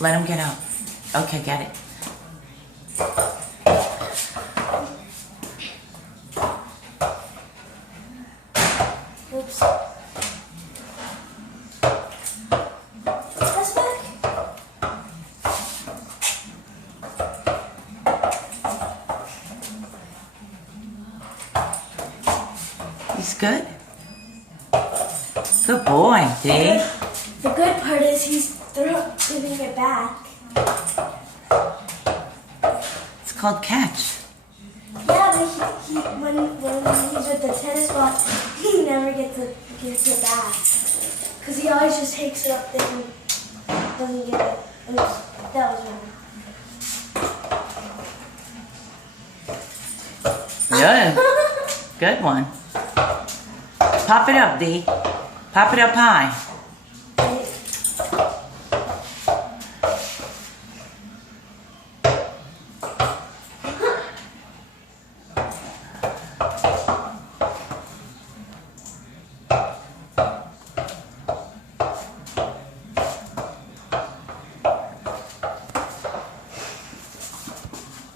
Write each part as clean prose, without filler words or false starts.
Let him get up. Okay, get it. Oops. That's back. He's good? Good boy, Dee. The good part is he's giving it back. It's called catch. Yeah, but when he's with the tennis ball, he never gives it back. Because he always just takes it up there and doesn't give it. Oops, that was wrong. Good. Good one. Pop it up, Dee. Pop it up high.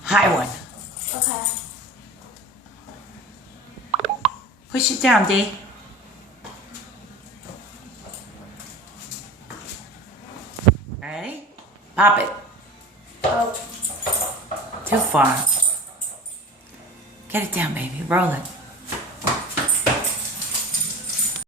High one. Okay. Push it down, Dee. Ready? Pop it. Oh. Too far. Get it down, baby. Roll it.